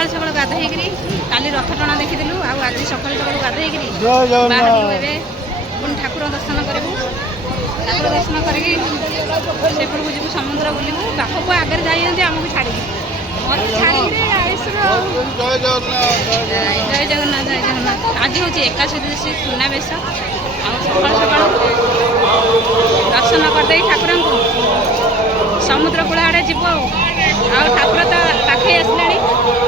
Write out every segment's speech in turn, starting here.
सकाल सकाल गाधे काली रथ टणा देखीलु आज सकाल सकाल गाधे बाहर पुणी ठाकुर दर्शन करूँ ठाकुर दर्शन करके सेपटू जीव समुद्र बुलू बाप को आगे जाइए आमको छाड़ी मत छाड़ी जय जगन्नाथ जय जगन्नाथ आज हूँ एकादशी सुनावेश सकाल सकाल दर्शन करदे ठाकुर को समुद्र कूल आड़े जीव ठाकुर तो पाखे आसले देखा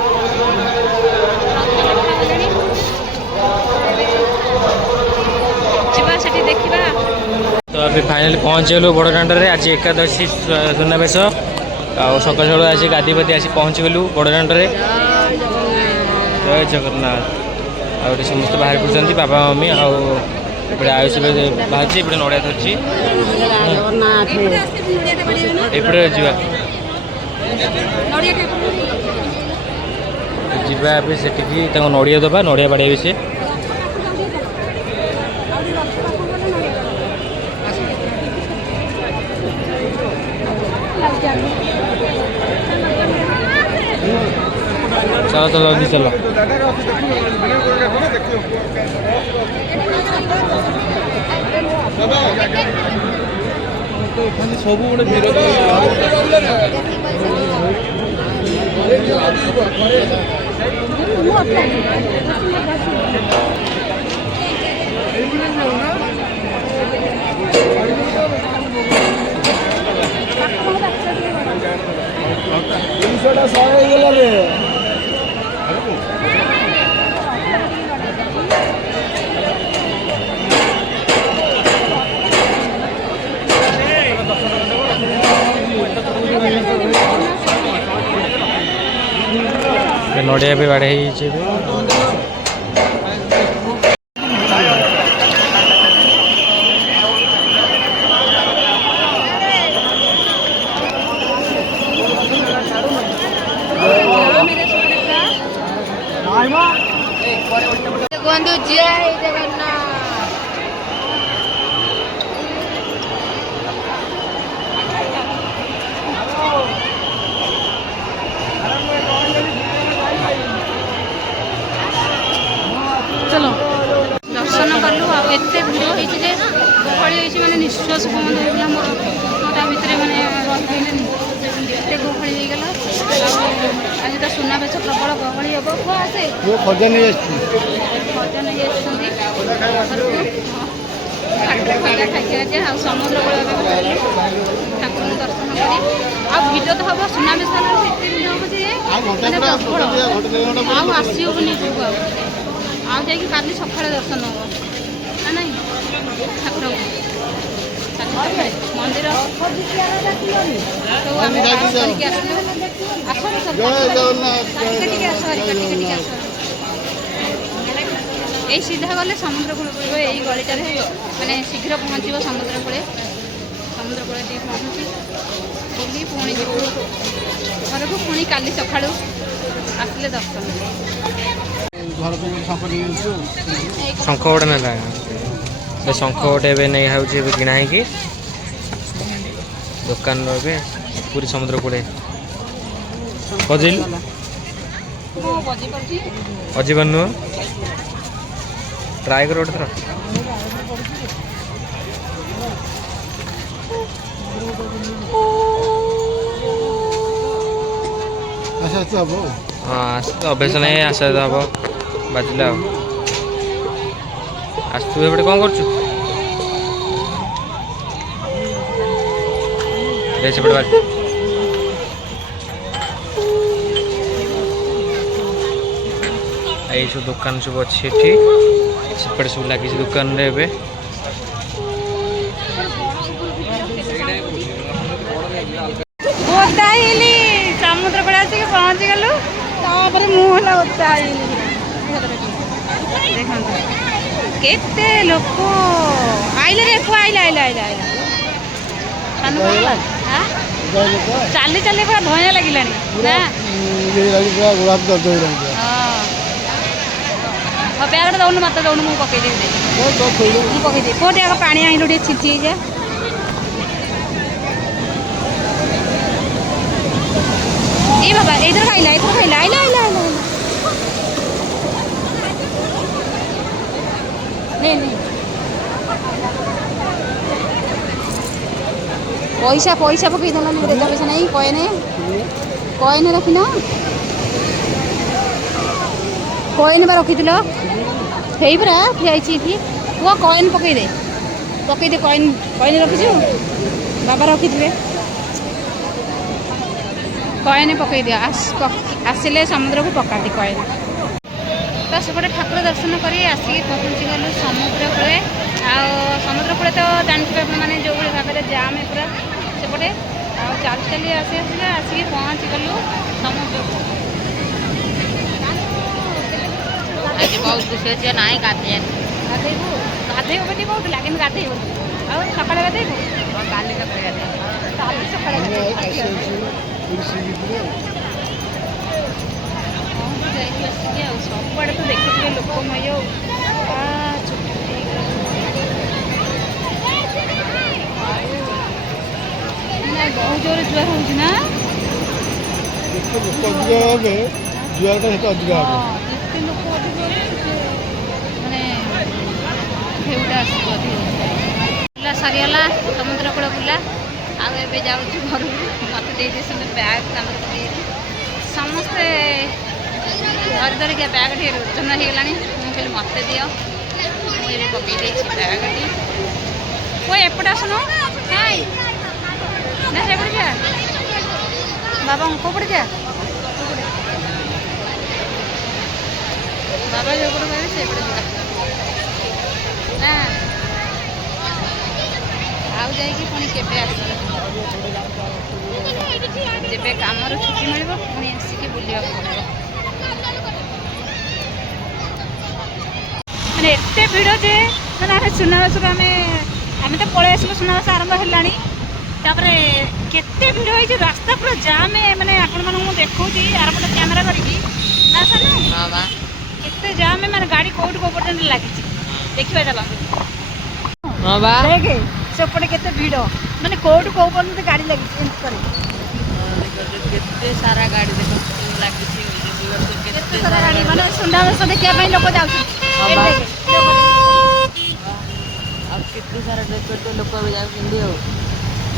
तो अभी फाइनली पहुँचगलु बड़दाण्डे आज एकादशी सुनावेश सकाल सकाल आसी गाधी पाधी आसी पहुँचगलु बड़दाण्डे जय जगन्नाथ आउे समस्त बाहर पड़ते बाबा मम्मी आउे आयुष बाहर एपटे नड़िया धरची एपटे जीवा से नड़िया दबा नड़िया बाड़े से चलो चलो जल्दी चलो सब गोटे नड़िया भी बाड़े जय जगन्नाथ चलो दर्शन कलु आते भिड़ होती गहली होती मैंने निश्वास बंद होगा मोर भितर मैंने एत गहली होगला आज तो सुनावेश प्रबल गहली हम आसे खजा नहीं खजा खाई आ समुद्र कूल ठाकुर दर्शन कर भिड़ तो हम सुनावेश भिड़ हम जे प्रबल आसबनी आज काली सकाଳେ दर्शन हम ना ठाकुर मंदिर तो आम यही सीधा गले समुद्र कूल पड़ो यही गलीटार मैंने शीघ्र पहुँचो समुद्र कूल पहुँची बुली पुणी जीव घर को पुणी काली सकाळू आसले दर्शन शंख गोटे ना शंख गोटे नहीं किଣା है दुकान पूरी समुद्र कूले बजेल बजेबार नुह ट्राए कर गोटे थर हाँ अभ्यास नहीं आशा हम बाजिला आसतु एपटे कौन कर सब दुकान सब अच्छी सेपटे सब लगी दुकान रे समुद्र कूल आसिक पहुँची गलु मुहला केते लोक आइले रे को आइला आइला आइला चली चली पूरा भय लगिलानी ना प्यार दौन मत दौन मुझे पकईदेवी पकईदे कोटे आग पा आइलु छिंची जा ए बाबा इधर खाइला आइला आइला आइला ପଇସା ପଇସା ପକେଇଦେଲ ରେଜା ପଇସା ନାହିଁ କଏନ ରଖିନ କଏନ ବା ରଖିଥିଲ ହେଇ ପରା ଠିଆଇଛି ଏଠି ପୁଅ କଏନ ପକେଇଦେ କଏନ ରଖିଛୁ ବାବା ରଖିଥିବେ କଏନ ପକେଇଦିଅ ଆସିଲେ ସମୁଦ୍ରକୁ ପକାନ୍ତି କଏନ ତ ସେପଟେ ଠାକୁର ଦର୍ଶନ କରି ଆସିକି ପହଞ୍ଚିଗଲୁ ସମୁଦ୍ର କୂଳେ ଆଉ ସମୁଦ୍ର କୂଳେ ତ ଜାଣିଥିବେ ଆପଣମାନେ ଯେଉଁଭଳି ଭାବରେ ଜାମ୍ ପୁରା ସେପଟେ ଆଉ ଚାଲି ଚାଲି ଆସିକି ପହଞ୍ଚିଗଲୁ ସମୁଦ୍ରକୁ ଆଜି ବହୁତ ଖୁସି ଅଛି ନାହିଁ ଗାଧେଇବୁ ବୋଲି କହୁଥିଲା କିନ୍ତୁ ଗାଧେଇବୁନି ଆଉ ସକାଳେ ଗାଧେଇବୁ କାଲି ସକାଳେ ଯାଇକି ଆସିକି ଆଉ ସବୁଆଡ଼େ ତ ଦେଖିଥିବେ ଲୋକମୟ ବହୁତ ଜୋରରେ ଜୁଆର ହେଉଛି ନା ଜୁଆରଟା ଅଧିକା ହେବ ଯେତେ ଲୋକ ଅଧିକ ମାନେ ଢେଉଟା ଆସିବ ଅଧିକ ବୁଲା ସରିଗଲା ସମୁଦ୍ର କୂଳ ବୁଲା ଆଉ ଏବେ ଯାଉଛି ଘରକୁ ମୋତେ ଦେଇଦେଇଛନ୍ତି ବ୍ୟାଗ୍ ତାଙ୍କର ସମସ୍ତେ ଧରିକି ବ୍ୟାଗ୍ ଟିକେ ଓଜନ ହେଇଗଲାଣି ମୁଁ କହିଲି ମୋତେ ଦିଅ ମୁଁ ଏବେ ପକେଇ ଦେଇଛି ବ୍ୟାଗ୍ଟି ପୁଅ ଏପଟେ ଆସୁନୁ ନା ସେପଟେ ଯା ବାବା କୋଉପଟେ ଯା ବାବା ଯୋଉପଟେ କହିବେ ସେଇପଟେ ଯିବା ନା ଆଉ ଯାଇକି ପୁଣି କେବେ ଆସିବା ଯେବେ କାମରୁ ଛୁଟି ମିଳିବ ପୁଣି ଆସିକି ବୁଲିବାକୁ ପଡ଼ିବ ମାନେ ଏତେ ଭିଡ଼ ଯେ ମାନେ ଆମେ ସୁନାବେଶକୁ ଆମେ ତ ପଳେଇ ଆସିଲୁ ସୁନାବେଶ ଆରମ୍ଭ ହେଲାଣି ତାପରେ କେତେ ଭିଡ଼ ହେଇଛି ରାସ୍ତା ପୁରା ଜାମ୍ ମାନେ ଆପଣମାନଙ୍କୁ ମୁଁ ଦେଖାଉଛି ଆରପଟେ କ୍ୟାମେରା କରିକି ନା ସାର୍ କେତେ ଜାମ୍ ମାନେ ଗାଡ଼ି କୋଉଠୁ କୋଉ ପର୍ଯ୍ୟନ୍ତ ଲାଗିଛି ଦେଖିବା ଚାଲନ୍ତୁ ଦେଖେ ସେପଟେ କେତେ ଭିଡ଼ ମାନେ କୋଉଠୁ କୋଉ ପର୍ଯ୍ୟନ୍ତ ଗାଡ଼ି ଲାଗିଛି ଏମିତି କରି କେତେ ସାରା ଗାଡ଼ି ଲାଗିଛି କେତେ ସାରା ଗାଡ଼ି ମାନେ ସୁନାବେଶ ଦେଖିବା ପାଇଁ ଲୋକ ଯାଉଛନ୍ତି ଆଉ କେତେ ସାରା ଲୋକ ଏବେ ଯାଉଛନ୍ତି ଆଉ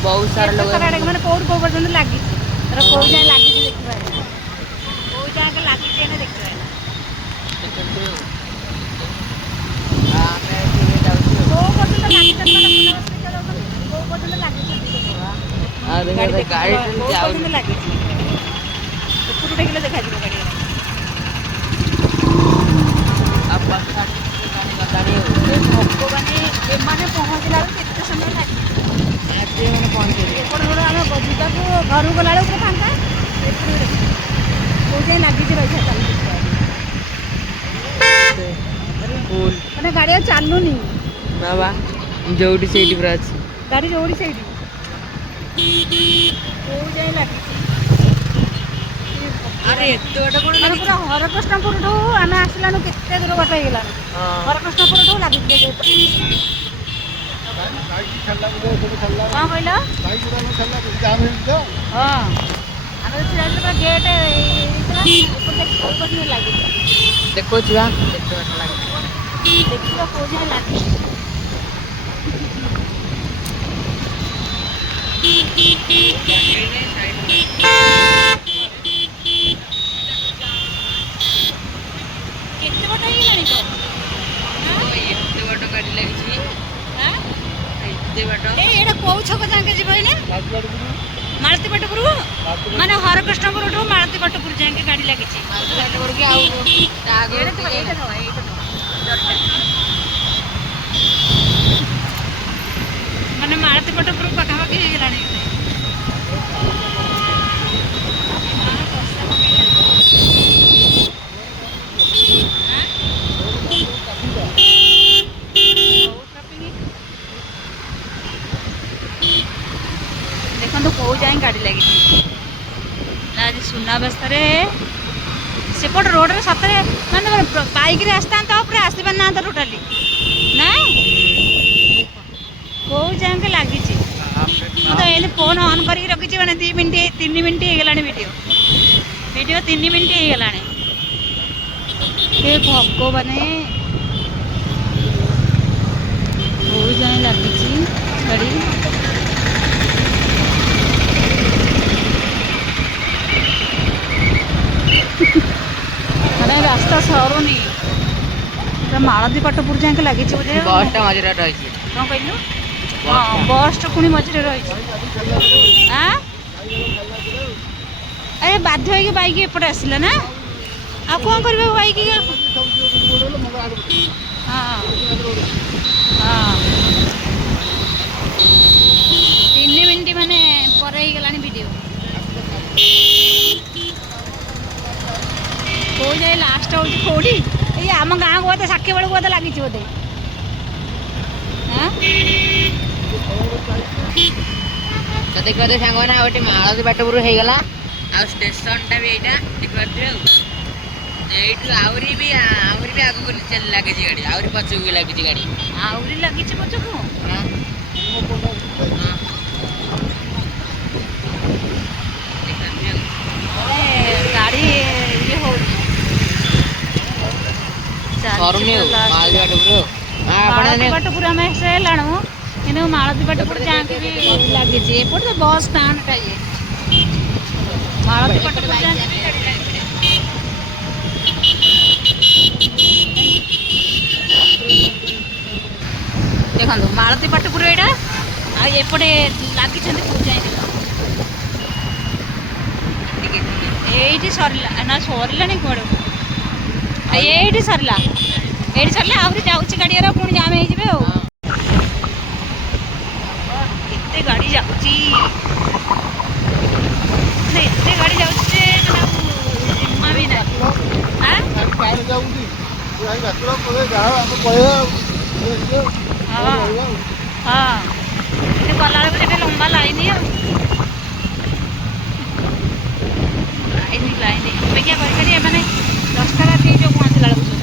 ବହୁତ ସାରା ଲୋକ ମାନେ କୋଉଠୁ କୋଉ ପର୍ଯ୍ୟନ୍ତ ଲାଗିଛି କୋଉ ଯାଏଁ ଲାଗିଛି ଦେଖିବା କୋଉ ଯାଏଁ ଲାଗିଛି ଏନେ ଦେଖିବା କୋଉ ପର୍ଯ୍ୟନ୍ତ ଲାଗିଛନ୍ତି କୋଉ ପର୍ଯ୍ୟନ୍ତ ଲାଗିଛନ୍ତି ଗାଡ଼ି ଲାଗିଛି ଉପରୁ ଦେଖିଲେ ଦେଖାଯିବ ଗାଡ଼ି ଭଗବାନ ଏମାନେ ପହଞ୍ଚିଲା ବେଳକୁ କେତେ ସମୟ ଲାଗିବ ଏମାନେ ପହଞ୍ଚିଲେ ଏପଟେ ଗୋଟେ ଆମେ ଯିବାକୁ ଘରକୁ ଗଲାବେଳକୁ ପୁରା ଫାଙ୍କା ଏପଟେ କୋଉ ଯାଏଁ ଲାଗିଛି ରହିଥା ଚାଲିଛି ମାନେ ଗାଡ଼ି ଆଉ ଚାଲୁନି ବାବା ଯୋଉଠି ସେଇଠି ପୁରା ଅଛି ଗାଡ଼ି ଯୋଉଠି ସେଇଠି କୋଉ ଯାଏଁ ଲାଗିଛି ଆରେ ଏତେ ବାଟ କୋଉଠି ମାନେ ପୁରା ହରକୃଷ୍ଣପୁରଠୁ ଆମେ ଆସିଲାנו କେତେ ଦୂର ବାଟ ହେଇଗଲାଣି ହରକୃଷ୍ଣପୁରଠୁ ଲାଗିଛି କ'ଣ କହିଲ ହଁ ଆମେ ଛିଡ଼ା ପୁରା ଗେଟ୍ ହେଇଥିଲା ଲାଗିଛି ଦେଖଉଛି ବା କେତେ ବାଟ ଲାଗିଛି ଦେଖିବା କୋଉ ଯାଏଁ ଲାଗିଛି କେତେ ବାଟ ହେଇଗଲାଣି ତ ଏତେ ବାଟ ଗାଡ଼ି ଲାଗିଛି ଏତେ ବାଟ ଏଇଟା କୋଉ ଛକ ଯାକେ ଯିବ ଏଇନା ମାଳତୀ ପାଟପୁର ମାନେ ହରକୃଷ୍ଣପୁରଠୁ ମାଳତୀ ପାଟପୁର ଯାକେ ଗାଡ଼ି ଲାଗିଛି ମାନେ ମାଳତୀ ପାଟପୁର ପାଖାପାଖି ହେଇଗଲାଣି ଦେଖନ୍ତୁ କୋଉ ଯାଏଁ ଗାଡ଼ି ଲାଗିଛି ଆଜି ସୁନାବେଶରେ ସେପଟ ରୋଡ଼ରେ ସତରେ ମାନେ ବାଇକ୍ରେ ଆସିଥାନ୍ତ ପୁରା ଆସିପାରିନାହାନ୍ତ ଟୋଟାଲି ନା କୋଉ ଯାଏଁ ଲାଗିଛି ମୁଁ ତ ଏଇନେ ଫୋନ୍ ଅନ୍ କରିକି ରଖିଛି ମାନେ 2 ମିନିଟ୍ 3 ମିନିଟ୍ ହେଇଗଲାଣି ଭିଡ଼ିଓ 3 ମିନିଟ୍ ହେଇଗଲାଣି ଏ ଭଗବାନ କୋଉ ଯାଏଁ ଲାଗିଛି ଗାଡ଼ି ମାନେ ରାସ୍ତା ସରୁନି ମାଳତୀ ପାଟପୁର ଯାକେ ଲାଗିଛି ବୋଧେ। ବସ୍ଟା ମଝିରେ ରହିଛି। କ'ଣ କହିଲୁ? ହଁ ବସ୍ଟା ପୁଣି ମଝିରେ ରହିଛି। ଆଁ ଏ ବାଧ୍ୟ ହେଇକି ବାଇକ୍ ଏପଟେ ଆସିଲା ନା, ଆଉ କ'ଣ କରିବା ବାଇକ୍? ହଁ ହଁ 3 ମିନିଟ୍ ମାନେ ପରେ ହେଇଗଲାଣି ଭିଡ଼ିଓ। କେଉଁ ଯାଏ ଲାଷ୍ଟ ହେଉଛି କେଉଁଠି? ଏଇ ଆମ ଗାଁକୁ ବୋଧେ ସାକ୍ଷୀ ବେଳକୁ ବୋଧେ ଲାଗିଛି ବୋଧେ। ତ ଦେଖିପାରୁଥିବେ ସାଙ୍ଗମାନେ ଆଉ ଗୋଟେ ମାଳତୀ ପାଟପୁର ହେଇଗଲା। ଆଉ ଷ୍ଟେସନଟା ବି ଏଇଟା ଦେଖିପାରୁଥିବେ। ଆଉ ଏଇଠୁ ଆହୁରି ବି ଆଗକୁ ଲାଗିଛି ଗାଡ଼ି, ଆହୁରି ପଛକୁ ବି ଲାଗିଛି ଗାଡ଼ି। ଆହୁରି ଲାଗିଛି ପଛକୁ। ଗାଡ଼ି ଇଏ ହଉଛି ମାଳତୀ ପାଟପୁର ଆମେ ସେ ହେଲାଣୁ, କିନ୍ତୁ ମାଳତୀ ପାଟପୁର ଯାକେ ବି ଲାଗିଛି। ଏପଟେ ତ ବସ୍ ଷ୍ଟାଣ୍ଡଟା ଇଏ ମାଳତୀ ପାଟପୁର ଯାକେ ବି ଗାଡ଼ି ଲାଗିଛି। ଦେଖନ୍ତୁ ମାଳତୀ ପାଟପୁର ଏଇଟା, ଆଉ ଏପଟେ ଲାଗିଛନ୍ତି କୋଉ ଯାଏ। ଏଇଠି ସରିଲା ନା ସରିଲାଣି କୁଆଡ଼େ? ଏଇଠି ସରିଲା ଆହୁରି ଯାଉଛି ଗାଡ଼ି ଗୁରା, ପୁଣି ଜାମ୍ ହେଇଯିବେ ଆଉ। କେତେ ଗାଡ଼ି ଯାଉଛି, ଏତେ ଗାଡ଼ି ଯାଉଛି ଯେ ଜମା ବି ନାହିଁ। ହଁ ହଁ କିନ୍ତୁ ଗଲାବେଳକୁ ସେଠି ଲମ୍ବା ଲାଇନ ଆଉ ଲାଇନ ଅପେକ୍ଷା କରି ଏମାନେ 10ଟା ରାତି ଯୋଉ ପହଞ୍ଚିଲା ବେଳକୁ